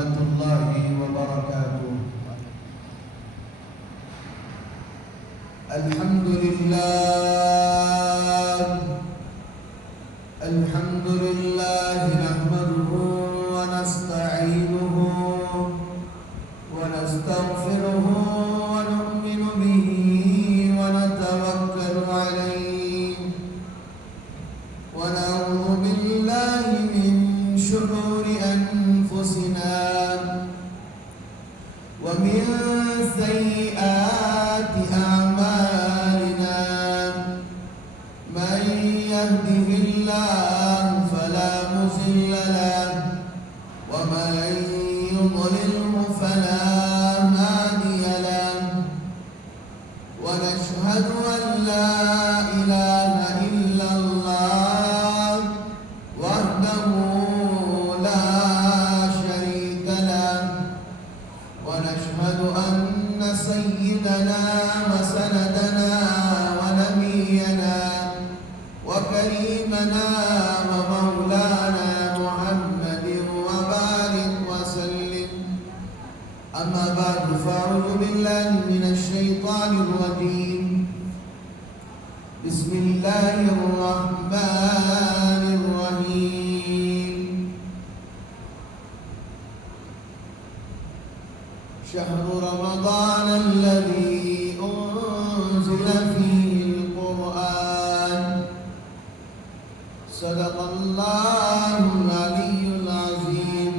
ورحمة الله وبركاته. الحمد لله نحمده ونستعينه ونستغفره ونؤمن به ونتوكل عليه ونعوذ بالله من شرور أنفسنا ومن سيئات أعمالنا. من يهده الله فلا مضل له ومن يضلله فلا هادي له. ونشهد أن لا إله إلا الله وحده لا شريك له. ونشهد أن سيدنا وسندنا ونبينا وكريمنا ومولانا محمد وبارك وسلم. أما بعد فأعوذ بالله من الشيطان الرجيم. بسم الله الرحمن الرحيم. شهر رمضان الذي أنزل فيه القرآن. صدق الله العلي العظيم.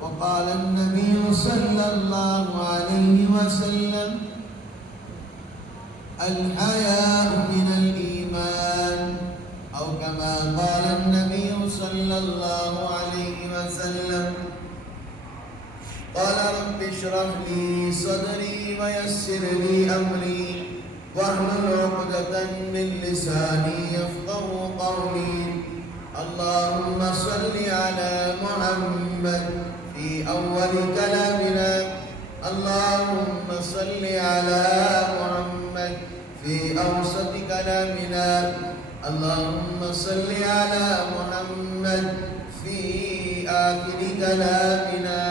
وقال النبي صلى الله عليه وسلم: الحياء من الإيمان، أو كما قال النبي صلى الله عليه وسلم. قال رب اشرح لي صدري ويسر لي أمري واحلل عقدة من لساني يفقهوا قولي. اللهم صل على محمد في أول كلامنا. اللهم صل على محمد في أوسط كلامنا. اللهم صل على محمد في آخر كلامنا.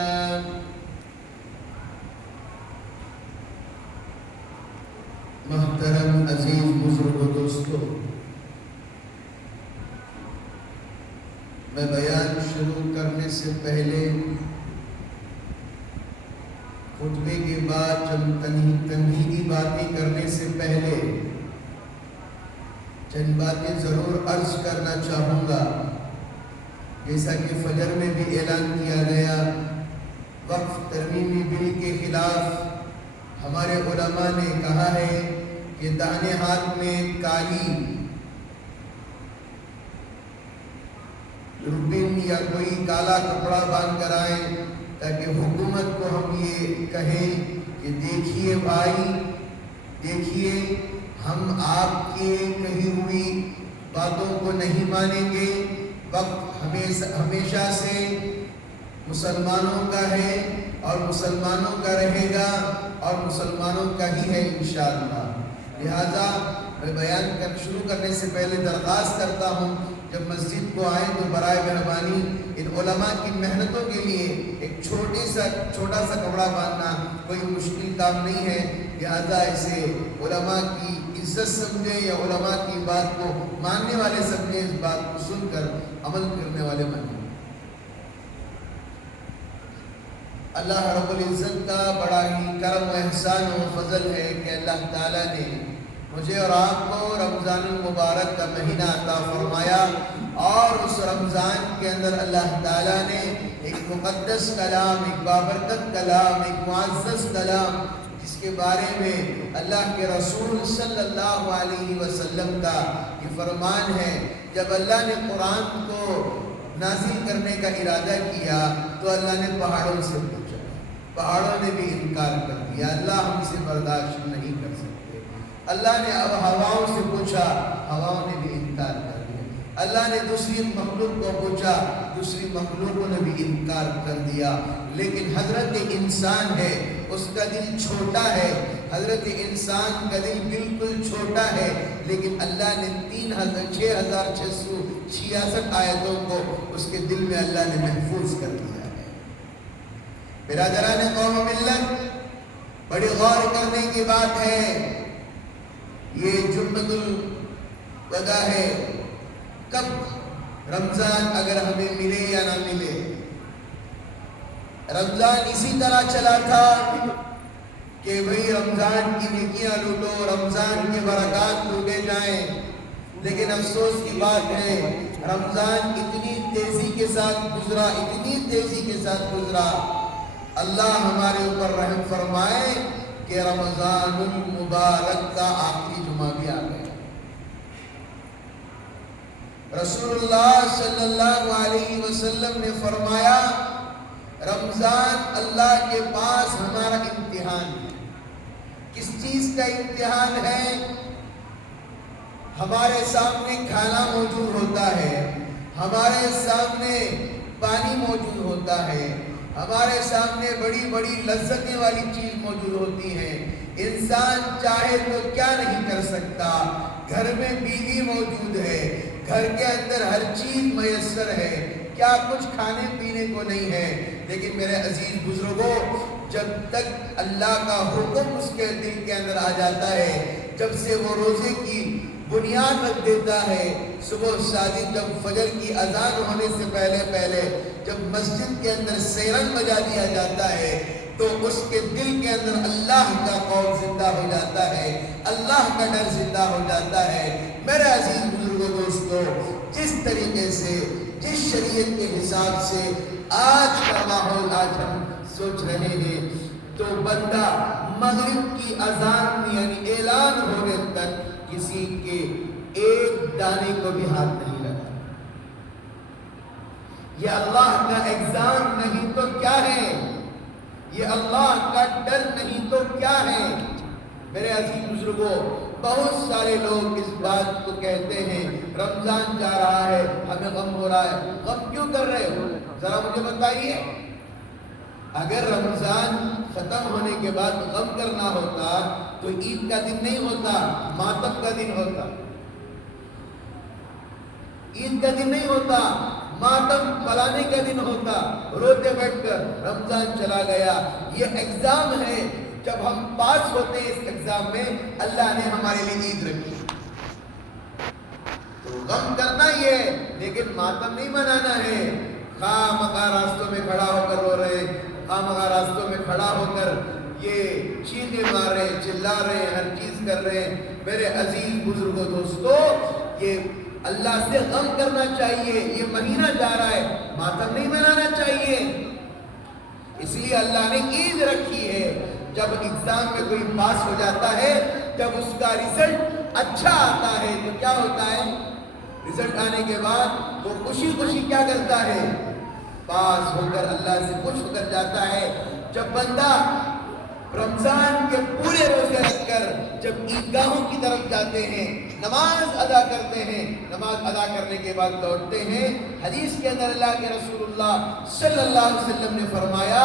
محترم عزیز بزرگ و دوستو، میں بیان شروع کرنے سے پہلے خطبے کے بعد تمہیدی باتیں کرنے سے پہلے چند باتیں ضرور عرض کرنا چاہوں گا. جیسا کہ فجر میں بھی اعلان کیا گیا، وقف ترمیمی بل کے خلاف ہمارے علماء نے کہا ہے کہ داہنے ہاتھ میں کالی ربن یا کوئی کالا کپڑا باندھ کر آئے تاکہ حکومت کو ہم یہ کہیں کہ دیکھیے بھائی، دیکھیے ہم آپ کے کہی ہوئی باتوں کو نہیں مانیں گے. وقت ہمیشہ سے مسلمانوں کا ہے اور مسلمانوں کا رہے گا اور مسلمانوں کا ہی ہے انشاءاللہ. لہذا میں بیان شروع کرنے سے پہلے درخواست کرتا ہوں، جب مسجد کو آئیں تو برائے مہربانی ان علماء کی محنتوں کے لیے ایک چھوٹا سا کپڑا باندھنا کوئی مشکل کام نہیں ہے. لہذا اسے علماء کی عزت سمجھیں یا علماء کی بات کو ماننے والے سمجھیں، اس بات کو سن کر عمل کرنے والے بنیں. اللہ رب العزت کا بڑا ہی کرم و احسان و فضل ہے کہ اللہ تعالیٰ نے مجھے اور آپ کو رمضان المبارک کا مہینہ عطا فرمایا، اور اس رمضان کے اندر اللہ تعالیٰ نے ایک مقدس کلام، ایک بابرکت کلام، ایک معزز کلام، جس کے بارے میں اللہ کے رسول صلی اللہ علیہ وسلم کا یہ فرمان ہے. جب اللہ نے قرآن کو نازل کرنے کا ارادہ کیا تو اللہ نے پہاڑوں سے پوچھا، پہاڑوں نے بھی انکار کر دیا، اللہ ہم سے برداشت نہیں کر سکتے. اللہ نے اب ہواؤں سے پوچھا، ہواؤں نے بھی انکار کر دیا. اللہ نے دوسری مخلوق کو پوچھا، دوسری مخلوقوں نے بھی انکار کر دیا. لیکن حضرت انسان ہے، اس کا دل چھوٹا ہے. حضرت انسان کا دل بالکل چھوٹا ہے، لیکن اللہ نے 6666 آیتوں کو اس کے دل میں اللہ نے محفوظ کر دیا ہے. برادران قوم و ملت، بڑی غور کرنے کی بات ہے. یہ جمعۃ الوداع ہے. کب رمضان اگر ہمیں ملے یا نہ ملے، رمضان اسی طرح چلا تھا کہ بھئی رمضان کی نیکیاں لوٹو، رمضان کے برکات لوٹے جائیں. لیکن افسوس کی بات ہے رمضان اتنی تیزی کے ساتھ گزرا، اتنی تیزی کے ساتھ گزرا. اللہ ہمارے اوپر رحم فرمائے کہ رمضان المبارک کا آخری جمعہ بھی آ گیا. رسول اللہ صلی اللہ علیہ وسلم نے فرمایا رمضان اللہ کے پاس ہمارا امتحان ہے. کس چیز کا امتحان ہے؟ ہمارے سامنے کھانا موجود ہوتا ہے، ہمارے سامنے پانی موجود ہوتا ہے، ہمارے سامنے بڑی بڑی لذتیں والی چیز موجود ہوتی ہے. انسان چاہے تو کیا نہیں کر سکتا. گھر میں بیوی موجود ہے، گھر کے اندر ہر چیز میسر ہے، کیا کچھ کھانے پینے کو نہیں ہے. لیکن میرے عزیز بزرگوں، جب تک اللہ کا حکم اس کے دل کے اندر آ جاتا ہے، جب سے وہ روزے کی بنیاد رکھ دیتا ہے، صبح صادق جب فجر کی اذان ہونے سے پہلے جب مسجد کے اندر سیرن بجا دیا جاتا ہے، تو اس کے دل کے اندر اللہ کا خوف زندہ ہو جاتا ہے، اللہ کا ڈر زندہ ہو جاتا ہے. میرے عزیز بزرگوں دوستو، جس طریقے سے، جس شریعت کے حساب سے آج کا ماحول آج ہم سوچ رہے ہیں، تو بندہ مغرب کی اذان یعنی اعلان ہونے تک کسی کے ایک دانے کو بھی ہاتھ نہیں لگا. یہ اللہ کا ایگزام نہیں تو کیا ہے؟ یہ اللہ کا ڈر نہیں تو کیا ہے؟ میرے عزیز بزرگوں، بہت سارے لوگ اس بات کو کہتے ہیں رمضان جا رہا ہے، ہمیں غم ہو رہا ہے. غم کیوں کر رہے ہو؟ ذرا مجھے بتائیے. اگر رمضان ختم ہونے کے بعد غم کرنا ہوتا تو عید کا دن نہیں ہوتا، ماتم کا دن ہوتا. عید کا دن نہیں ہوتا، ماتم پلانے کا دن ہوتا. روتے بیٹھ کر رمضان چلا گیا. یہ ایگزام ہے، جب ہم پاس ہوتے ہیں اس ایگزام میں، اللہ نے ہمارے لیے عید رکھی. تو غم کرنا یہ ہے، لیکن ماتم نہیں منانا ہے. خواہ مخواہ راستوں میں کھڑا ہو کر رو رہے، خواہ مخواہ راستوں میں کھڑا ہو کر یہ چیخیں مار رہے، چلا رہے، ہر چیز کر رہے. میرے عزیز بزرگوں دوستو، یہ اللہ سے غم کرنا چاہیے. یہ مہینہ جا رہا ہے، ماتم نہیں منانا چاہیے. اس لیے اللہ نے عید رکھی ہے. جب ایگزام میں کوئی پاس ہو جاتا ہے، جب اس کا رزلٹ اچھا آتا ہے، تو کیا ہوتا ہے؟ رزلٹ آنے کے بعد وہ خوشی خوشی کیا کرتا ہے؟ پاس ہو کر اللہ سے خوش ہو کر جاتا ہے. جب بندہ رمضان کے پورے روزے رکھ کر جب عیدگاہوں کی طرف جاتے ہیں، نماز ادا کرتے ہیں، نماز ادا کرنے کے بعد لوٹتے ہیں، حدیث کے اندر اللہ کے رسول اللہ صلی اللہ علیہ وسلم نے فرمایا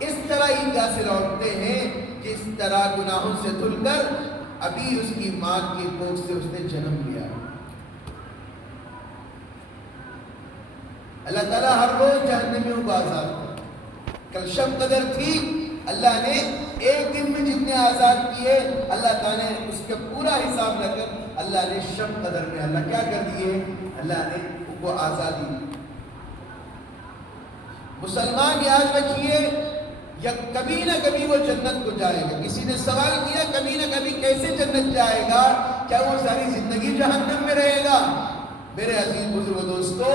اس طرح عیدگاہ سے لوٹتے ہیں جس طرح گناہوں سے دھل کر ابھی اس کی ماں کی کوکھ سے اس نے جنم لیا. اللہ تعالیٰ ہر روز جہنمیوں کو آزاد کرتا. کل شب قدر تھی، اللہ نے ایک دن میں جتنے آزاد کیے، اللہ تعالیٰ نے اس کا پورا حساب لے کر اللہ نے شب قدر میں اللہ کیا کر دیے؟ اللہ نے ان کو آزادی دی. مسلمان یاد رکھیے، یا کبھی نہ کبھی وہ جنت کو جائے گا. کسی نے سوال کیا کبھی نہ کبھی کیسے جنت جائے گا؟ کیا وہ ساری زندگی جہنم میں رہے گا؟ میرے عزیز بزرگ دوستو،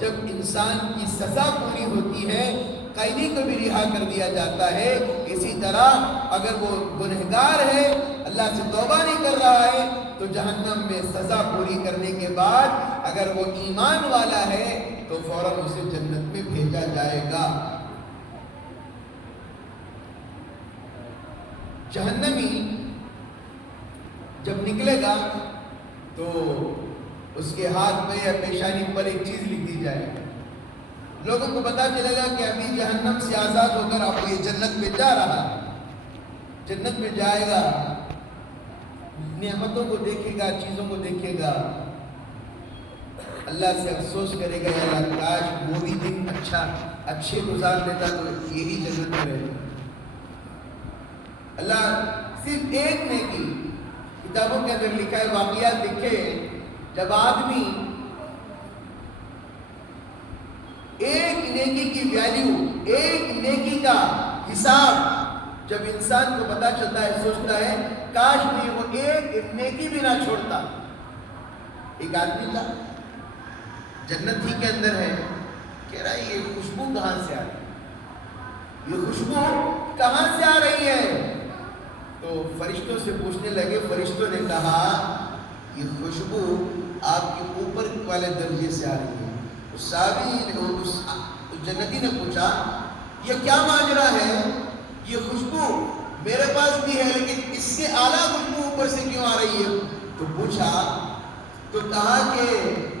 جب انسان کی سزا پوری ہوتی ہے، قیدی کو بھی رہا کر دیا جاتا ہے. اسی طرح اگر وہ گنہگار ہے، اللہ سے توبہ نہیں کر رہا ہے، تو جہنم میں سزا پوری کرنے کے بعد اگر وہ ایمان والا ہے تو فوراً اسے جنت میں بھیجا جائے گا. جہنمی جب نکلے گا تو اس کے ہاتھ میں یا پیشانی پر ایک چیز لکھ دی جائے گی. لوگوں کو پتا چلے گا کہ ابھی جہنم سے آزاد ہو کر اب یہ جنت میں جا رہا ہے. جنت میں جائے گا، نعمتوں کو دیکھے گا، چیزوں کو دیکھے گا، اللہ سے افسوس کرے گا، یا اللہ کاش وہ بھی دن اچھے گزار لیتا تو یہی جنت میں رہتا. اللہ صرف ایک نیکی، کتابوں کے اندر لکھا ہے، واقعات لکھے، جب آدمی ایک نیکی کی ویلیو، ایک نیکی کا حساب جب انسان کو پتا چلتا ہے، سوچتا ہے کاش میں وہ ایک نیکی بھی نہ چھوڑتا. ایک آدمی تھا جنت ہی کے اندر ہے، کہہ رہا ہے یہ خوشبو کہاں سے آ رہی ہے، یہ خوشبو کہاں سے آ رہی ہے؟ تو فرشتوں سے پوچھنے لگے. فرشتوں نے کہا یہ خوشبو آپ کے اوپر والے درجے سے آ رہی ہے. اس صحابی نے، اس جنتی نے پوچھا یہ کیا ماجرا ہے، یہ خوشبو میرے پاس بھی ہے لیکن اس سے اعلیٰ خوشبو اوپر سے کیوں آ رہی ہے؟ تو پوچھا، تو کہا کہ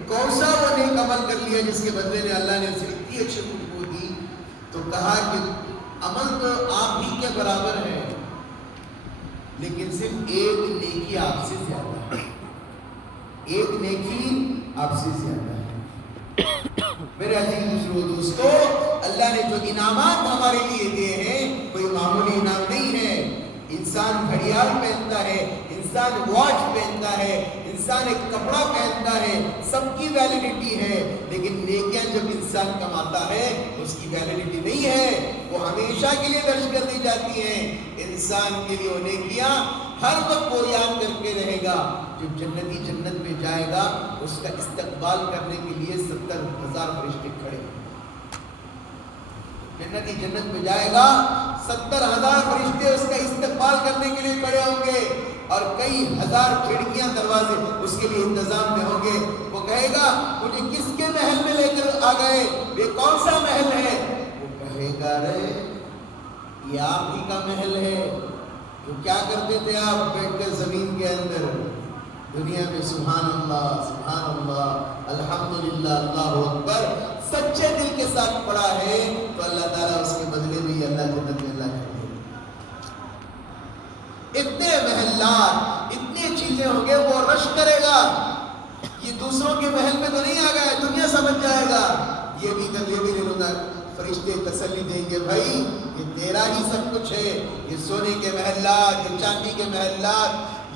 کون سا وہ نیک عمل کر لیا جس کے بدلے میں اللہ نے اسے اتنی اچھی خوشبو دی؟ تو کہا کہ عمل تو آپ ہی کے برابر ہے لیکن صرف ایک نیکی آپ سے زیادہ ہے، ایک نیکی آپ سے زیادہ ہے. میرے عزیز دوستو، اللہ نے جو انعامات ہمارے لیے دیے ہیں کوئی معمولی انعام نہیں ہے. انسان گھڑیال پہنتا ہے، انسان واچ پہنتا ہے، انسان ایک کپڑا پہنتا ہے، سب کی ویلیڈیٹی ہے، لیکن نیکیاں جب انسان کماتا ہے اس کی ویلیڈیٹی نہیں ہے، وہ ہمیشہ کے لیے درج کر دی جاتی ہیں. انسان کے لیے وہ نیکیاں ہر وقت وہ یاد کر کے رہے گا. جب جنتی جنت میں جائے گا اس کا استقبال کرنے کے لیے 70,000 فرشتے کھڑے. جنتی جنت میں جائے گا 70,000 فرشتے اس کا استقبال کرنے کے لیے کھڑے ہوں گے اور کئی ہزار کھڑکیاں دروازے اس کے لیے انتظام میں ہوں گے. وہ کہے گا مجھے کس کے محل میں لے کر آ گئے، یہ کون سا محل ہے؟ وہ کہے گا ارے یہ آپ ہی کا محل ہے. تو کیا کرتے تھے آپ بیٹھ کر زمین کے اندر دنیا میں سبحان اللہ سبحان اللہ الحمدللہ اللہ اکبر سچے دل کے ساتھ پڑھا ہے تو اللہ تعالیٰ اس کے بدلے میں اللہ جنت میں اللہ کرے. اتنے محلات، اتنی چیزیں ہوں گے، وہ رش کرے گا. یہ دوسروں کے محل میں تو نہیں آ گیا، دنیا سمجھ جائے گا یہ بھی کر یہ بھی لے لوں گا. فرشتے تسلی دیں گے بھائی یہ تیرا ہی سب کچھ ہے، یہ سونے کے محلات، یہ چاندی کے محلات،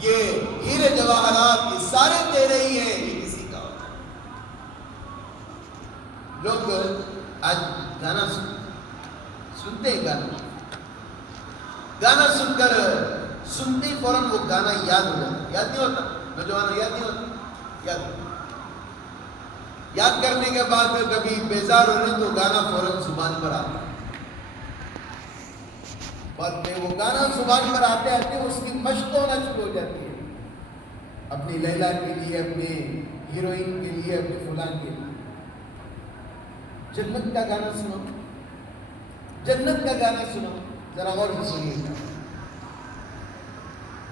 یہ ہیرے جواہرات، یہ سارے تیرے ہی ہیں، یہ کسی کا ہوتا ہے. لوگ آج گانا سنتے ہیں، گانا سن کر سنتے ہی فوراً وہ گانا یاد ہو جاتا. یاد نہیں ہوتا نوجوانوں، یاد نہیں ہوتا. یاد کرنے کے بعد میں کبھی بیزار ہونے تو گانا فوراً زبان پر آتا. بعد میں وہ گانا زبان پر آتے آتے اس کی مشق ہونا شروع ہو جاتی ہے، اپنی لیلا کے لیے، اپنے ہیروئن کے لیے، اپنے فلان کے لیے. جنت کا گانا سنو، جنت کا گانا سنو، ذرا غور سے سنیے.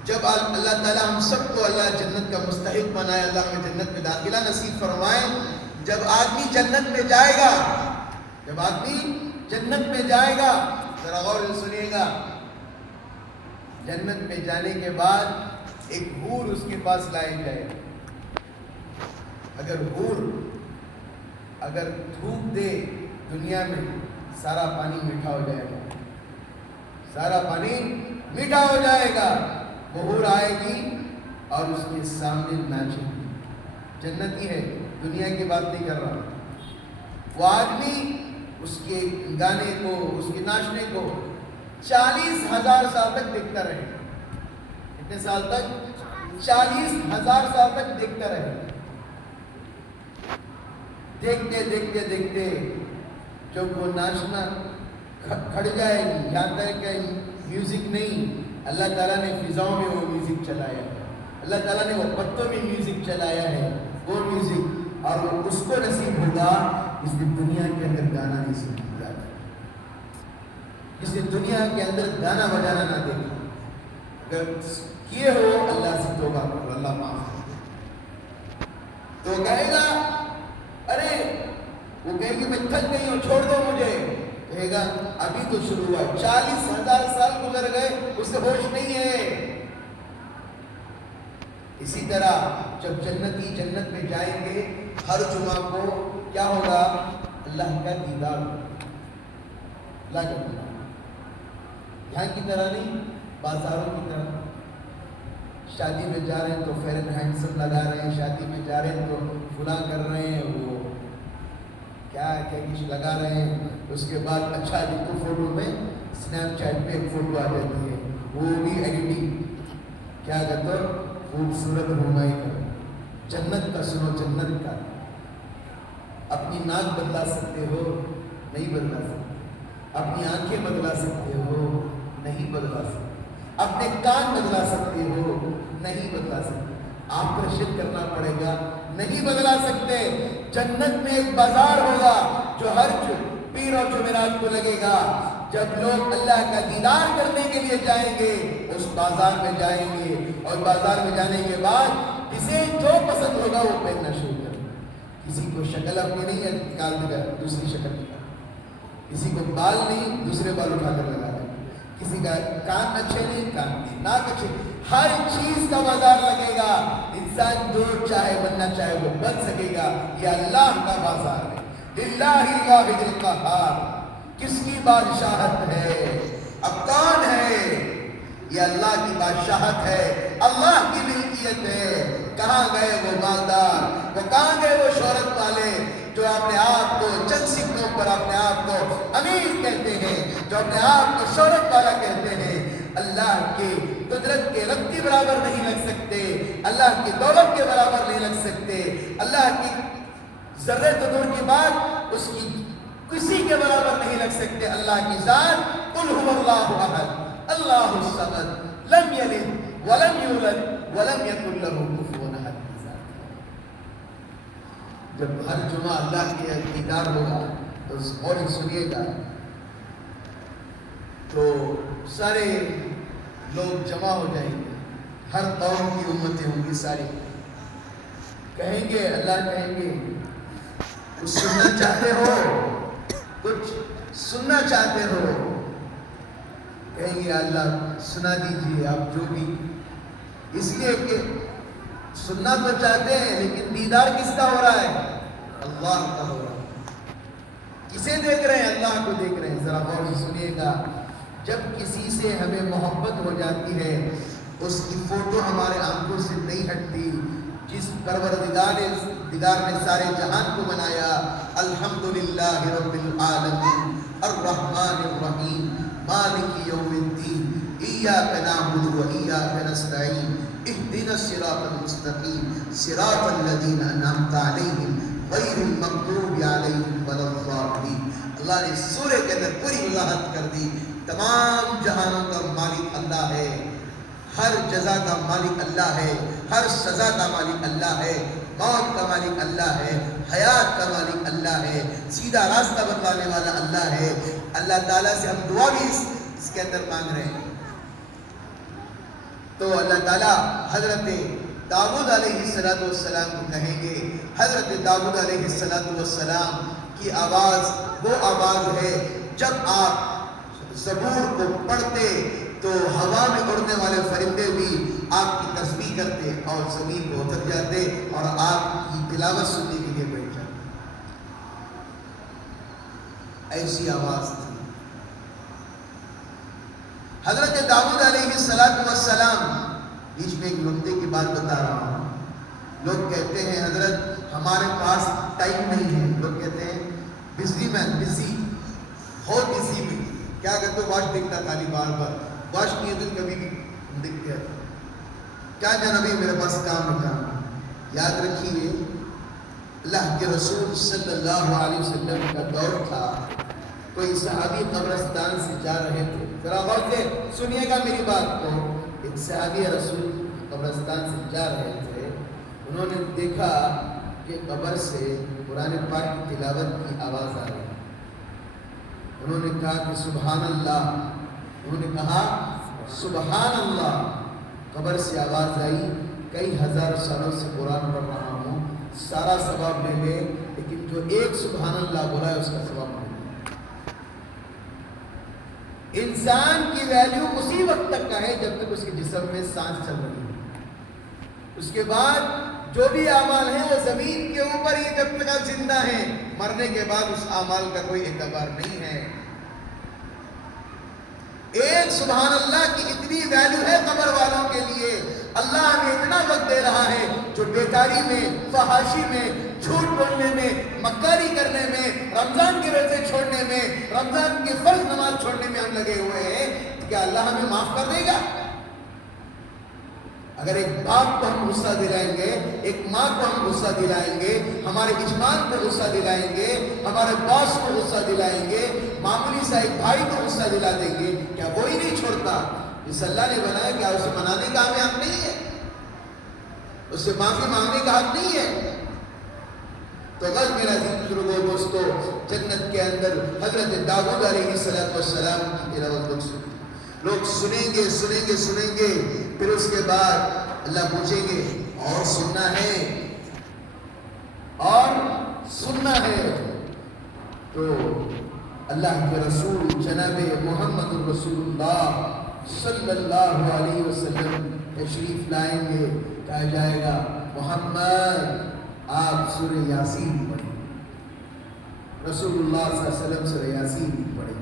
جب اللہ تعالیٰ ہم سب کو اللہ جنت کا مستحق بنائے، اللہ ہمیں جنت میں داخلہ نصیب فرمائے. جب آدمی جنت میں جائے گا، جب آدمی جنت میں جائے گا، ذرا غور سے سنیے گا. جنت میں جانے کے بعد ایک حور اس کے پاس لائے جائے. اگر حور اگر تھوک دے دنیا میں سارا پانی میٹھا ہو جائے گا، سارا پانی میٹھا ہو جائے گا. وہ حور آئے گی اور اس کے سامنے ناچے گی. جنتی ہے، دنیا کی بات نہیں کر رہا. وہ آدمی اس کے گانے کو، اس کے ناچنے کو 40,000 سال تک دیکھتا رہے گا. کتنے سال تک؟ 40,000 سال تک دیکھتا رہے گا. دیکھتے دیکھتے دیکھتے جب وہ ناچنا کھڑ جائے گی، یہاں تک کہ میوزک نہیں، اللہ تعالیٰ نے فضاؤں میں وہ میوزک چلایا ہے، اللہ تعالیٰ نے وہ پتوں میں میوزک چلایا ہے، وہ میوزک، اور وہ اس کو نصیب ہوگا جس نے دنیا کے اندر گانا نہیں سنا، جس نے دنیا کے اندر گانا بجانا نہ دیکھا. اگر کیے ہو اللہ سے توبہ کرو، اللہ معاف کرے. تو کہے گا ارے، وہ کہے گی میں تھک گئی ہوں، چھوڑ دو مجھے. کہے گا ابھی تو شروع ہوا، 40,000 سال گزر گئے، اس سے ہوش نہیں ہے. اسی طرح جب جنتی جنت میں جائیں گے، ہر جمعہ کو کیا ہوگا؟ اللہ کا دیدار ہوگا. لا کرنا، یہاں کی طرح نہیں، بازاروں کی طرح شادی میں جا رہے ہیں تو فیئر اینڈ ہینڈسم لگا رہے ہیں، شادی میں جا رہے ہیں تو فلاں کر رہے ہیں، وہ کیا کچھ لگا رہے ہیں، اس کے بعد اچھا جی تو فوٹو میں اسنیپ چیٹ پہ ایک فوٹو آ جاتی ہے، وہ بھی ایڈیٹنگ، کیا کہتے ہو خوبصورت رومائی کا، جنت کا سنو، جنت کا۔ اپنی ناک بدلا سکتے ہو، نہیں بدلا سکتے، اپنی آنکھیں بدلا سکتے ہو، نہیں بدلا سکتے، اپنے کان بدلا سکتے ہو، نہیں بدلا سکتے، آپریشن کرنا پڑے گا، نہیں بدلا سکتے۔ جنت میں ایک بازار ہوگا جو ہر پیر اور جمعرات کو لگے گا، جب لوگ اللہ کا دیدار کرنے کے لیے جائیں گے اس بازار میں جائیں گے، اور بازار میں جانے کے بعد جسے جو پسند ہوگا وہ پہننا شروع کرے گا۔ کسی کو شکل اپنی نہیں ہے نکال دے گا، دوسری شکل نکال، کسی کو بال نہیں دوسرے بال اٹھا کر لگا دے گا، کسی کا کان اچھے نہیں، کان نہیں، ناک اچھے، ہر چیز کا بازار لگے گا۔ انسان جو چاہے بننا چاہے وہ بن سکے گا، یہ اللہ کا بازار ہے۔ للہ الواحد القہار، کس کی بادشاہت ہے؟ اب کون ہے؟ یہ اللہ کی بادشاہت ہے، اللہ کی ملکیت ہے۔ کہاں گئے وہ مالدار، وہ کہاں گئے وہ شہرت والے جو اپنے آپ کو چند سکوں پر اپنے آپ کو امیر کہتے ہیں، جو اپنے آپ کو شہرت والا کہتے ہیں؟ اللہ کے قدرت کے ربطی برابر نہیں لگ سکتے، اللہ کی دولت کے برابر نہیں لگ سکتے، اللہ کی ذرے تو دور کی بات اس کی کسی کے برابر نہیں لگ سکتے۔ اللہ کی ذات قل هو اللہ احد اللہ الصمد لم یلد ولم یولد ولم یکن له کفوا احد۔ جب ہر جمعہ اللہ کے دیدار ہوگا تو غور سنیے گا، تو سارے لوگ جمع ہو جائیں گے، ہر قوم کی امتیں ہوں گی، ساری کہیں گے، اللہ کہیں گے کچھ سننا چاہتے ہو، کچھ سننا چاہتے ہو؟ کہیں گے اللہ سنا دیجیے آپ جو بھی، اس لیے کہ سننا تو چاہتے ہیں لیکن دیدار کس کا ہو رہا ہے؟ اللہ کا ہو رہا ہے۔ کسے دیکھ رہے ہیں؟ اللہ کو دیکھ رہے ہیں۔ ذرا غور سے سنیے گا، جب کسی سے ہمیں محبت ہو جاتی ہے اس کی فوٹو ہمارے آنکھوں سے نہیں ہٹتی۔ جس پروردگار نے سارے جہان کو بنایا، الحمدللہ رب العالمین الرحمن الرحیم مالک یوم الدین ایاک نعبد و ایاک نستعین اہدنا الصراط المستقیم صراط الذین انعمت علیہم غیر المغضوب علیہم ولا الضالین۔ اللہ نے سورہ کے اندر پوری وضاحت کر دی، تمام جہانوں کا مالک اللہ ہے، ہر جزا کا مالک اللہ ہے، ہر سزا کا مالک اللہ ہے، موت کا مالک اللہ ہے، حیات کا مالک اللہ ہے، سیدھا راستہ بتانے والا اللہ ہے۔ اللہ تعالیٰ سے ہم دعا بھی اس کے اندر مانگ رہے ہیں، تو اللہ تعالیٰ حضرت داؤد علیہ السلام کو کہیں گے، حضرت داؤد علیہ السلام کی آواز وہ آواز ہے جب آپ زبور کو پڑھتے تو ہوا میں اڑنے والے فرندے بھی آپ کی تسبیح کرتے اور زمین کو اتر جاتے اور آپ کی تلاوت سننے کے لیے بیٹھ جاتے۔ ایسی آواز تھی حضرت داؤد علیہ السلام۔ بیچ میں ایک نکتے کی بات بتا رہا ہوں، لوگ کہتے ہیں حضرت ہمارے پاس ٹائم نہیں ہے، لوگ کہتے ہیں بزی مین، بزی بہت بزی میں، کیا کہتے ہو واش دیکھتا خالی بار بار، واش نہیں ہے تو کبھی بھی دیکھتے ہیں، کیا جنابی میرے پاس کام ہے کام۔ یاد رکھیے اللہ کے رسول صلی اللہ علیہ وسلم کا دور تھا، کوئی صحابی قبرستان سے جا رہے تھے، ذرا غور سے سنیے گا میری بات کو۔ ایک صحابی رسول قبرستان سے جا رہے تھے، انہوں نے دیکھا کہ قبر سے قرآن پاک کی تلاوت کی آواز آ رہی ہے۔ انہوں نے کہا کہ سبحان اللہ، انہوں نے کہا سبحان اللہ۔ قبر سے آواز آئی، کئی ہزار سالوں سے قرآن پڑھ رہا ہوں، سارا ثواب لے لے، لیکن جو ایک سبحان اللہ بولا ہے اس کا ثواب نہیں۔ انسان کی ویلیو اسی وقت تک کا ہے جب تک اس کے جسم میں سانس چل رہی ہے، اس کے بعد جو بھی اعمال ہیں وہ زمین کے اوپر ہی جب تک آپ زندہ ہیں، مرنے کے بعد اس اعمال کا کوئی اعتبار نہیں ہے۔ سبحان اللہ کی اتنی ویلیو ہے قبر والوں کے لیے. اللہ ہمیں اتنا وقت دے رہا ہے جو بیکاری میں، فحاشی میں، جھوٹ بولنے میں، مکاری کرنے میں، رمضان کے روزے چھوڑنے میں، رمضان کی فرض نماز چھوڑنے میں ہم لگے ہوئے ہیں. کیا اللہ ہمیں معاف کر دے گا؟ اگر ایک باپ کو ہم غصہ دلائیں گے، ایک ماں کو ہم غصہ دلائیں گے، ہمارے اجمال کو غصہ دلائیں گے، ہمارے باس کو غصہ دلائیں گے، معمولی سا ایک بھائی کو غصہ دلا دیں گے، کیا وہی نہیں چھوڑتا؟ جس اللہ نے بنایا کیا اسے منانے کا ہمیں حق نہیں ہے؟ اس سے معافی مانگنے کا حق نہیں ہے؟ تو غز میرا بزرگوں دوستو، جنت کے اندر حضرت داؤد علیہ السلام کی تلاوت لوگ سنیں گے، پھر اس کے بعد اللہ پوچھیں گے اور سننا ہے. تو اللہ کے رسول جناب محمد رسول اللہ صلی اللہ علیہ وسلم تشریف لائیں گے. کہا جائے گا محمد آپ سورہ یاسین پڑھیں. رسول اللہ صلی اللہ علیہ وسلم سورہ یاسین پڑھیں.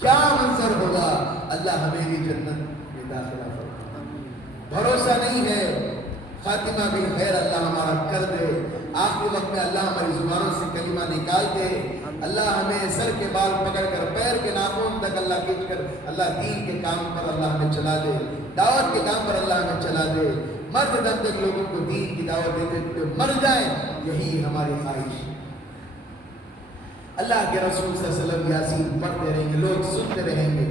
کیا منظر ہوگا؟ اللہ ہمیں بھی جنت میں داخلہ فرمائے. بھروسہ نہیں ہے، خاتمہ بالخیر اللہ ہمارا کر دے. آخری وقت میں اللہ ہماری زبانوں سے کلمہ نکال دے. اللہ ہمیں سر کے بال پکڑ کر پیر کے ناخن تک اللہ کھینچ کر اللہ دین کے کام پر اللہ ہمیں چلا دے، دعوت کے کام پر اللہ ہمیں چلا دے. مرد دم تک لوگوں کو دین کی دعوت دیتے ہوئے مر جائیں، یہی ہماری خواہش ہے. اللہ کے رسول صلی اللہ علیہ وسلم یاسین پڑھتے رہیں گے، لوگ سنتے رہیں گے.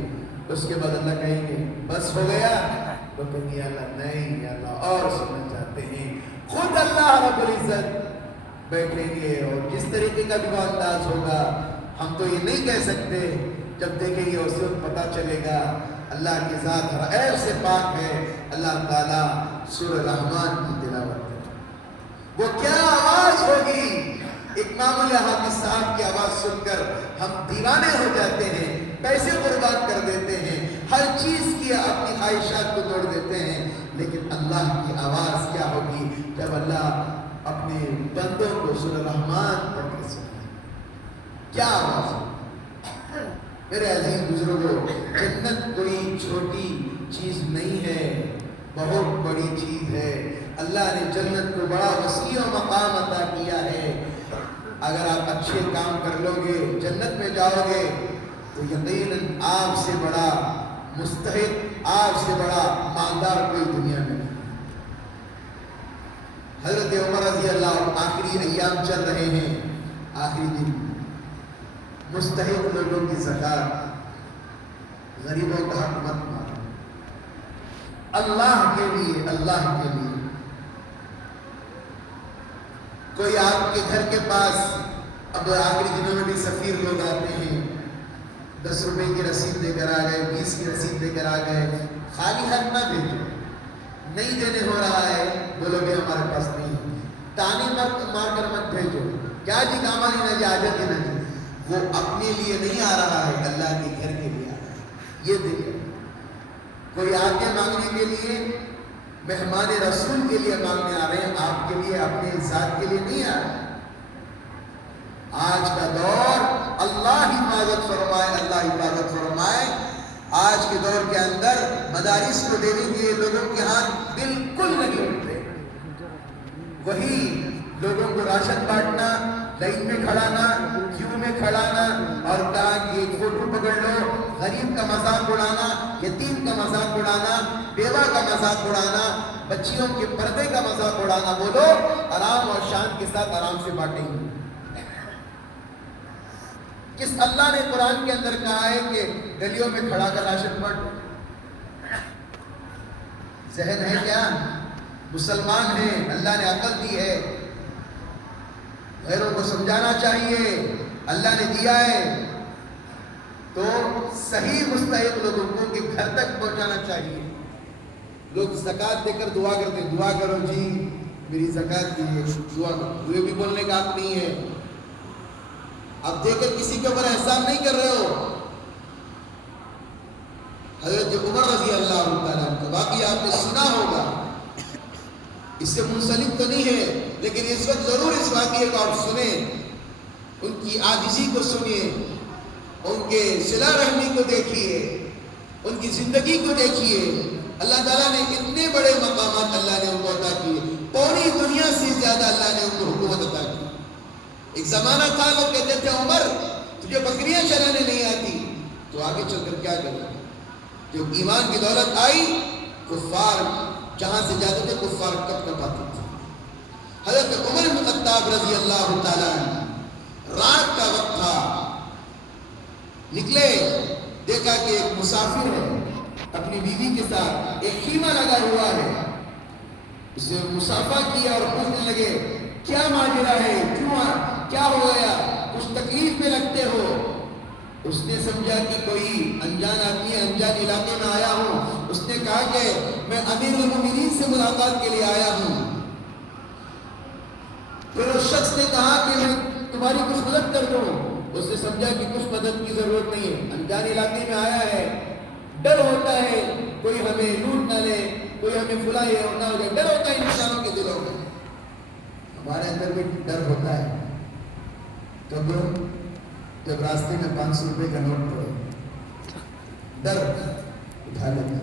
اس کے بعد اللہ کہیں گے بس ہو گیا. تو کہیں گے اللہ نہیں، یا اللہ اور سننا چاہتے ہیں. خود اللہ رب العزت بیٹھیں گے اور جس طریقے کا بھی وہ انداز ہوگا ہم تو یہ نہیں کہہ سکتے. جب دیکھیں گے اس وقت پتہ چلے گا اللہ کی ذات ہر عیب سے پاک ہے. اللہ تعالیٰ سورہ رحمان کی تلاوت کرے. وہ کیا آواز ہوگی! ایک معمولی حافظ صاحب کی آواز سن کر ہم دیوانے ہو جاتے ہیں، پیسے برباد کر دیتے ہیں، ہر چیز کی اپنی خواہشات کو توڑ دیتے ہیں. لیکن اللہ کی آواز کیا ہوگی جب اللہ اپنے بندوں کو سورہ رحمان پڑھ کے سنائے؟ کیا آواز ہوگی! میرے عزیز بزرگوں، جنت کوئی چھوٹی چیز نہیں ہے، بہت بڑی چیز ہے. اللہ نے جنت کو بڑا وسیع مقام عطا کیا ہے. اگر آپ اچھے کام کر لو گے، جنت میں جاؤ گے، تو یقیناً آپ سے بڑا مستحق، آپ سے بڑا مالدار کوئی دنیا میں نہیں. حضرت عمر رضی اللہ عنہ، آخری ایام چل رہے ہیں، آخری دن، مستحق لوگوں کی زکات، غریبوں کا حق مت مارو. اللہ کے لیے، اللہ کے لیے. کوئی آپ کے گھر کے پاس، اب آخری دنوں میں بھی سفیر لوگ آتے ہیں، 10 روپے کی رسید دے کر آ گئے، 20 کی رسید دے کر آ گئے. خالی ہاتھ نہ بھیجو. نہیں دینے ہو رہا ہے بولو گے ہمارے پاس نہیں. تانے مار کر مت بھیجو. کیا جی کام آنی نہ جی، عادت ہی نہ جی. وہ اپنے لیے نہیں آ رہا ہے، اللہ کے گھر کے لیے آ رہا ہے. یہ دیکھیں، کوئی آگے مانگنے کے لیے، مہمان رسول کے لیے مانگنے آ رہے ہیں، آپ کے لیے، اپنے ذات کے لیے نہیں آ رہے. آج کا دور، اللہ حفاظت فرمائے، اللہ حفاظت فرمائے. آج کے دور کے اندر مدارس کو دینے کے لیے لوگوں کے ہاتھ بالکل نہیں اٹھتے. وہی لوگوں کو راشن بانٹنا، لائن میں کھڑانا، کیوں میں کھڑانا، اور کہا کہ ایک فوٹو پکڑ لو، غریب کا مذاق اڑانا، یتیم کا مذاق اڑانا، بیوہ کا مذاق اڑانا، بچیوں کے پردے کا مذاق اڑانا. وہ لوگ آرام اور شان کے ساتھ آرام سے بانٹیں گے. کس اللہ نے قرآن کے اندر کہا ہے کہ گلیوں میں کھڑا کر راشن بانٹو؟ ذہن ہے کیا؟ مسلمان ہیں، اللہ نے عقل دی ہے، غیروں کو سمجھانا چاہیے. اللہ نے دیا ہے تو صحیح مستحق لوگوں کو کے گھر تک پہنچانا چاہیے. لوگ زکوٰۃ دے کر دعا کرتے ہیں، دعا کرو جی میری زکوٰۃ دیجیے، دعا کرو. یہ بھی بولنے کا حق نہیں ہے. اب دے کر کسی کے اوپر احسان نہیں کر رہے ہو. حضرت عمر رضی اللہ تعالیٰ عنہ، باقی آپ نے سنا ہوگا، اس سے منسلک تو نہیں ہے، لیکن اس وقت ضرور اس واقعے کو آپ سنیں، ان کی عاجزی کو سنیے، ان کے صلہ رحمی کو دیکھیے. ان کی زندگی کو دیکھیے، اللہ تعالیٰ نے اتنے بڑے مقامات اللہ نے ان کو عطا کیے، پوری دنیا سے زیادہ اللہ نے ان کو حکومت عطا کی۔ ایک زمانہ تھا لوگ کہتے تھے عمر تجھے بکریاں چلانے نہیں آتی، تو آگے چل کر کیا کریں؟ جب ایمان کی دولت آئی، کفار جہاں سے جاتے تھے کفار کب کب آتے تھے۔ حضرت عمر بن خطاب رضی اللہ تعالیٰ عنہ، رات کا وقت تھا، نکلے، دیکھا کہ ایک مسافر ہے اپنی بیوی کے ساتھ، ایک خیمہ لگا ہوا ہے، اسے مسافہ کیا اور پوچھنے لگے کیا ماجرا ہے، کیا ہو گیا، کچھ تکلیف میں لگتے ہو؟ اس نے سمجھا کہ کوئی انجان آدمی انجان علاقے میں آیا ہوں۔ اس نے کہا کہ میں امیر المومنین سے ملاقات کے لیے آیا ہوں۔ پھر اس شخص نے کہا کہ میں تمہاری کچھ مدد کر دوں۔ اس نے سمجھا کہ کچھ مدد کی ضرورت نہیں ہے، انجان علاقے میں آیا ہے، ڈر ہوتا ہے کوئی ہمیں لوٹ نہ لے، کوئی ہمیں فلاں یہ نہ ہو جائے، ڈر ہوتا ہے انسانوں کے دلوں میں، ہمارے اندر بھی ڈر ہوتا ہے۔ جب راستے میں 500 روپے کا نوٹ پڑے، ڈر اٹھا لیتا،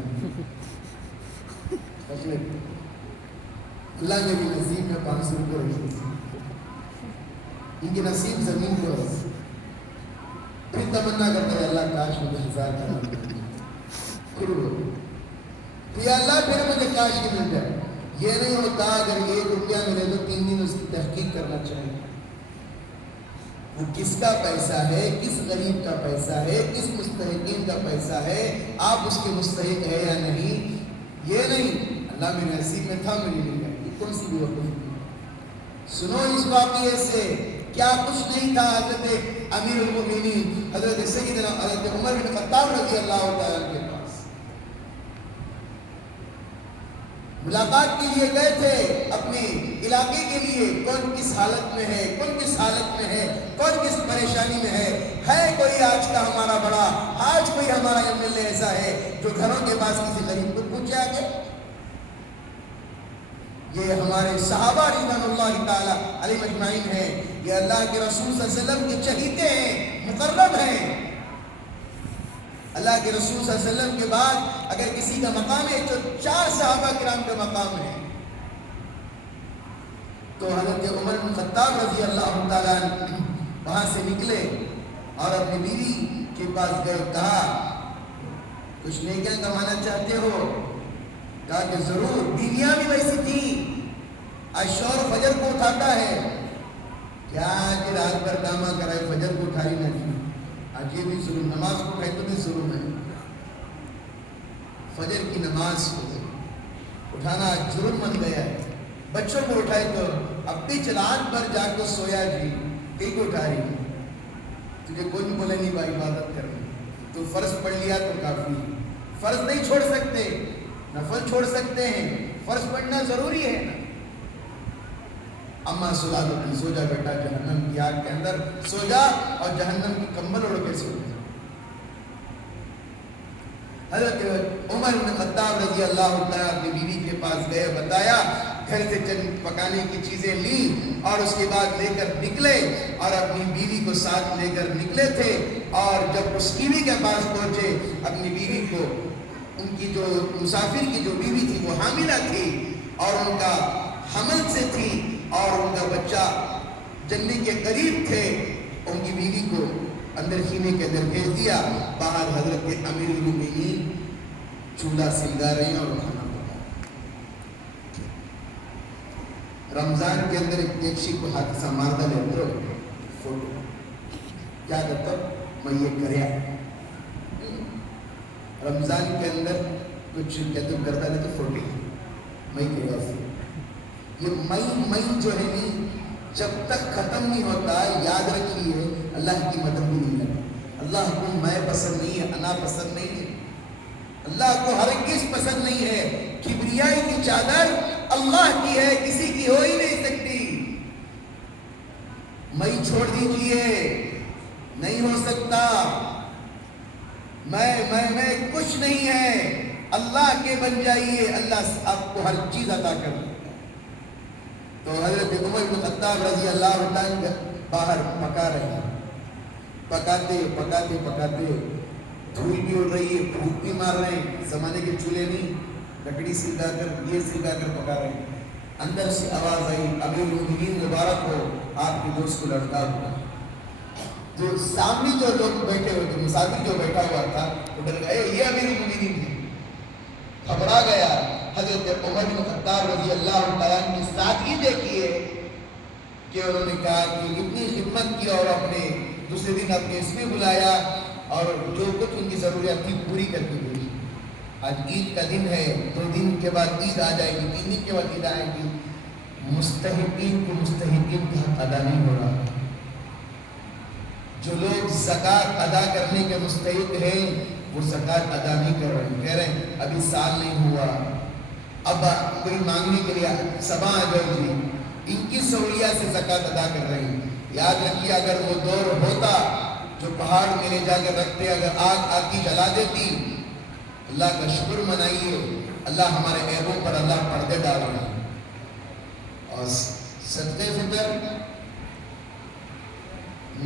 اللہ نے بھی نصیب میں 500 روپے رکھے، ان کی نصیب زمین کو ہے، پھر تمنا کرتا ہے اللہ کاش مجھے 1000 کا نوٹ تو یا اللہ پھر مجھے کاش کی مل جائے۔ یہ نہیں ہوتا اگر 1 روپیہ ملے تو 3 دن اس کی تحقیق کرنا چاہیے، وہ کس کا پیسہ ہے، کس غریب کا پیسہ ہے، کس مستحقین کا پیسہ ہے، آپ اس کے مستحق ہے یا نہیں، یہ نہیں اللہ میرے نصیب میں تھا مجھے مل گیا، یہ کون سی بیوقوفی۔ سنو اس واقعے سے کیا کچھ نہیں تھا حضرت امیر المومنین حضرت سیدنا حضرت عمر بن خطاب رضی اللہ تعالیٰ کے پاس ملاقات کے لیے گئے تھے، اپنے علاقے کے لیے، کون کس حالت میں ہے، کون کس حالت میں ہے، کون کس پریشانی میں ہے کوئی آج کا ہمارا بڑا، آج کوئی ہمارا MLA ایسا ہے جو گھروں کے پاس کسی غریب کو پوچھے آگے؟ یہ ہمارے صحابہ رضوان اللہ تعالیٰ علیہ مجمعین ہیں، یہ اللہ کے رسول صلی اللہ علیہ وسلم کے چہیتے ہیں، مقرب ہیں۔ اللہ کے رسول صلی اللہ علیہ وسلم کے بعد اگر کسی کا مقام ہے تو 4 صحابہ کرام کا مقام ہے۔ تو حضرت عمر بن خطاب رضی اللہ تعالیٰ عنہ وہاں سے نکلے اور اپنی بیوی کے پاس گئے، کہا کچھ نیکیاں کمانا چاہتے ہو؟ کہا کہ ضرور، بیویاں بھی ویسی تھی، آج شوہر فجر کو اٹھاتا ہے، کیا آج رات بھر کاما کرائے فجر کو اٹھائی نہ کی، آج یہ بھی ظلم، نماز کو اٹھائی تو بھی ظلم ہے، فجر کی نماز کو اٹھانا جرم بن گیا ہے، بچوں کو اٹھائے تو اب بھی رات بھر جا کے سویا جی، کئی کو اٹھا رہی ہے، تجھے کوئی نہیں بولے نہیں بھائی عبادت کرنی، تو فرض پڑھ لیا تو کافی، فرض نہیں چھوڑ سکتے، نفل چھوڑ سکتے ہیں، فرض پڑھنا ضروری ہے نا۔ اما سلا دو کی، سو جا بیٹا جہنم کی آگ کے اندر سو جا اور جہنم کی کمبل اڑ کے سو جا۔ حضرت عمر بن خطاب رضی اللہ تعالیٰ اپنی بیوی کے پاس گئے، بتایا، گھر سے چند پکانے کی چیزیں لی اور اس کے بعد لے کر نکلے اور اپنی بیوی کو ساتھ لے کر نکلے تھے، اور جب اس بیوی کے پاس پہنچے، اپنی بیوی کو، ان کی جو مسافر کی جو بیوی تھی وہ حاملہ تھی اور ان کا حمل سے تھی اور ان کا بچہ جننے کے قریب تھے، ان کی بیوی کو اندر خیمے کے اندر بھیج دیا، باہر حضرت امیر المومنین چولہا سنگا رہے ہیں اور کھانا پکا رہے ہیں۔ رمضان کے اندر ایک دیکشی کو ہاتھ سے ماردہ لیتے ہو، فوٹو کیا کرتا میں یہ کریا، رمضان کے اندر کچھ کہتے ہیں کرتا نہیں تو فوٹو مئی کے واسطے، یہ مئی جو ہے نہیں، جب تک ختم نہیں ہوتا، یاد رکھیے اللہ کی مدد بھی نہیں لگتی۔ اللہ کو میں پسند نہیں ہے، انا پسند نہیں ہے، اللہ کو ہرگز پسند نہیں ہے، کبریائی کی چادر اللہ کی ہے، کسی کی ہو ہی نہیں سکتی۔ مئی چھوڑ دیجئے، نہیں ہو سکتا، میں کچھ نہیں ہے، اللہ کے بن جائیے، اللہ آپ کو ہر چیز عطا کر دے۔ تو حضرت عمر بن خطاب رضی اللہ عنہ باہر پکا رہے ہیں، پکاتے دھول بھی اڑ رہی ہے, بھوک بھی مار رہے ہیں, زمانے کے چولہے نہیں, لکڑی سلگا کر یہ سلگا کر پکا رہے ہیں. اندر سے آواز آئی, امیر المومنین مبارک ہو, آپ کے دوست کو لڑکا ہوا. جو سامنے جو لوگ بیٹھے ہوئے تھے, مسافر جو بیٹھا ہوا تھا, وہ ڈر گئے, یہ امیر المومنین ہے, گھبرا گیا. حضرت عمر بن خطاب رضی اللہ تعالیٰ کی سادگی دیکھی ہے کہ انہوں نے کہا کہ اتنی خدمت کی اور اپنے دوسرے دن اپنے اس میں بلایا اور جو کچھ ان کی ضروریات تھی پوری کر کے بھیجی. آج عید کا دن ہے, 2 دن کے بعد عید آ جائے گی, 3 دن کے بعد عید آئے گی. مستحقین کو مستحقین کا حق ادا نہیں ہو رہا. جو لوگ زکوٰۃ ادا کرنے کے مستحق ہیں وہ زکوٰۃ ادا نہیں کر رہے, کہہ رہے ہیں ابھی سال نہیں ہوا, اب کوئی مانگنے کے لیے سبا آ جاؤ جی, ان کی سہولیات سے زکوٰۃ ادا کر رہے ہیں. یاد رکھیے, اگر وہ دور ہوتا جو پہاڑ میں لے جا کے رکھتے, اگر آگ آتی جلا دیتی, اللہ کا شکر منائیے, اللہ ہمارے عیبوں پر اللہ پردے ڈال رہا ہے. اور صدقے فطر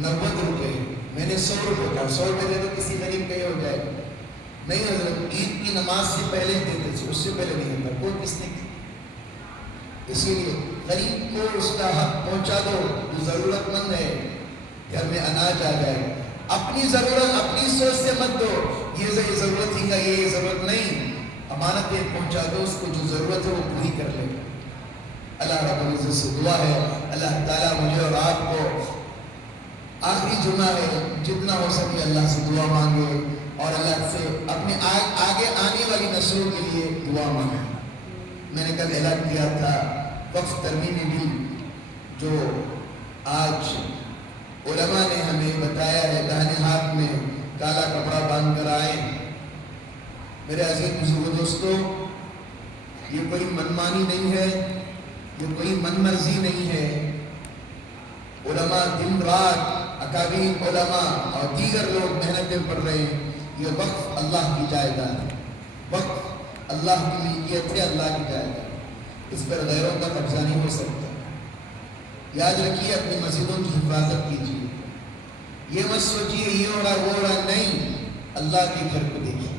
90 روپے, میں نے 100 روپے کہا, 100 روپے دے تو کسی غریب کا یہ ہو جائے. نہیں حضرت, عید کی نماز سے پہلے دیتے تھے, اس سے پہلے نہیں ہوتا, کوئی کس نے. اسی لیے غریب کو اس کا حق پہنچا دو, جو ضرورت مند ہے, گھر میں اناج آ جائے. اپنی ضرورت اپنی سوچ سے مت دو, یہ ضرورت ہی کا, یہ ضرورت نہیں, امانت پہنچا دو اس کو, جو ضرورت ہے وہ پوری کر لے. اللہ رب العزت سے دعا ہے, اللہ تعالیٰ مجھے اور آپ کو, آخری جمعہ ہے, جتنا ہو سکے اللہ سے دعا مانگے اور اللہ سے اپنے آگے آنے والی نسلوں کے لیے دعا مانگے. میں نے کل اعلان کیا تھا وقف ترمیمی بل, جو آج علماء نے ہمیں بتایا ہے, داہنے ہاتھ میں کالا کپڑا باندھ کر آئے. میرے عزیز بزرگ دوستو, یہ کوئی منمانی نہیں ہے, یہ کوئی من مرضی نہیں ہے. علماء دن رات, اکابرین علماء اور دیگر لوگ محنتیں پڑھ رہے ہیں. یہ وقف اللہ کی جائیداد ہے, وقف اللہ کی ملکیت ہے, اللہ کی جائیداد, اس پر غیروں کا قبضہ نہیں ہو سکتا. یاد رکھیے, اپنی مسجدوں کی حفاظت کیجیے. یہ مت سوچیے یہ ہو رہا وہ ہو رہا, نہیں, اللہ کے گھر کو دیکھیے,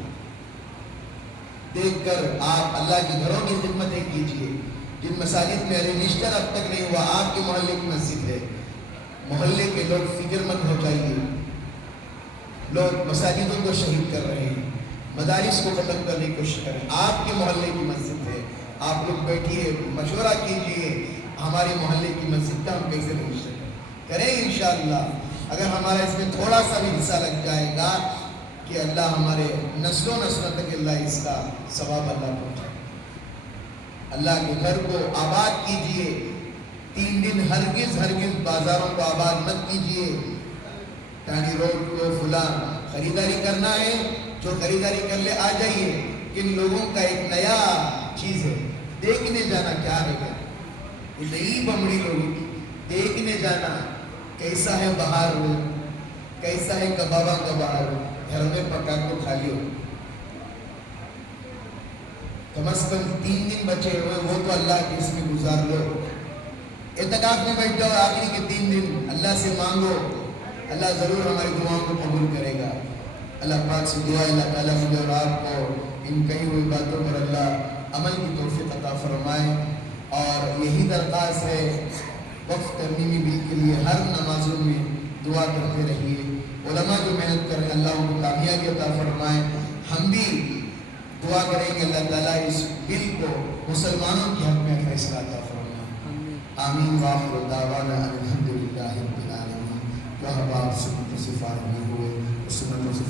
دیکھ کر آپ اللہ کے گھروں کی خدمتیں کیجیے. جن مساجد میں رجسٹر اب تک نہیں ہوا, آپ کے محلے کی مسجد ہے, محلے کے لوگ فکر مند ہو جائیے. لوگ مساجدوں کو شہید کر رہے ہیں, مدارس کو ختم کرنے کی کوشش کر رہے ہیں, آپ کے محلے کی مسجد ہے. آپ لوگ بیٹھیے, مشورہ کیجیے, ہمارے محلے کی مسجد کا ہم کیسے رجسٹر کریں. انشاءاللہ اگر ہمارا اس میں تھوڑا سا بھی حصہ لگ جائے گا کہ اللہ ہمارے نسلوں تک اللہ اس کا ثواب اللہ پہنچائے. اللہ کے گھر کو آباد کیجیے. 3 دن ہرگز بازاروں کو آباد مت کیجیے. ٹانی روڈ کو فلاں خریداری کرنا ہے, جو خریداری کر لے آ جائیے. کن لوگوں کا ایک نیا چیز ہے, دیکھنے جانا. کیا ہے گا یہ نئی بمڑی لوگوں کی, دیکھنے جانا کیسا ہے بہار ہو, کیسا ہے کبابا کا بہار ہو, گھر میں پکا کو کھا لیو. کم از کم 3 دن بچے ہوئے, وہ تو اللہ کے اس میں گزار لو. اعتکاف میں بیٹھ جاؤ, آخری کے 3 دن اللہ سے مانگو, اللہ ضرور ہماری دعاؤں کو قبول کرے گا. اللہ پاک سے دعا, اللہ تعالیٰ مجھے اور آپ کو ان کہی ہوئی باتوں پر اللہ عمل کی توفیق عطا فرمائے. اور یہی درخواست ہے, وقف ترمیمی بل کے لیے ہر نمازوں میں دعا کرتے رہیے. علماء جو محنت کر رہے ہیں اللہ ان کو کامیابی عطا فرمائے. ہم بھی دعا کریں گے اللہ تعالیٰ اس بل کو مسلمانوں کے حق میں فیصلہ عطا فرمائے. آمین. وآخر دعوانا الحمدللہ رب العالمین. جو احباب سنتوں سے فارغ ہوئے, سنتوں سے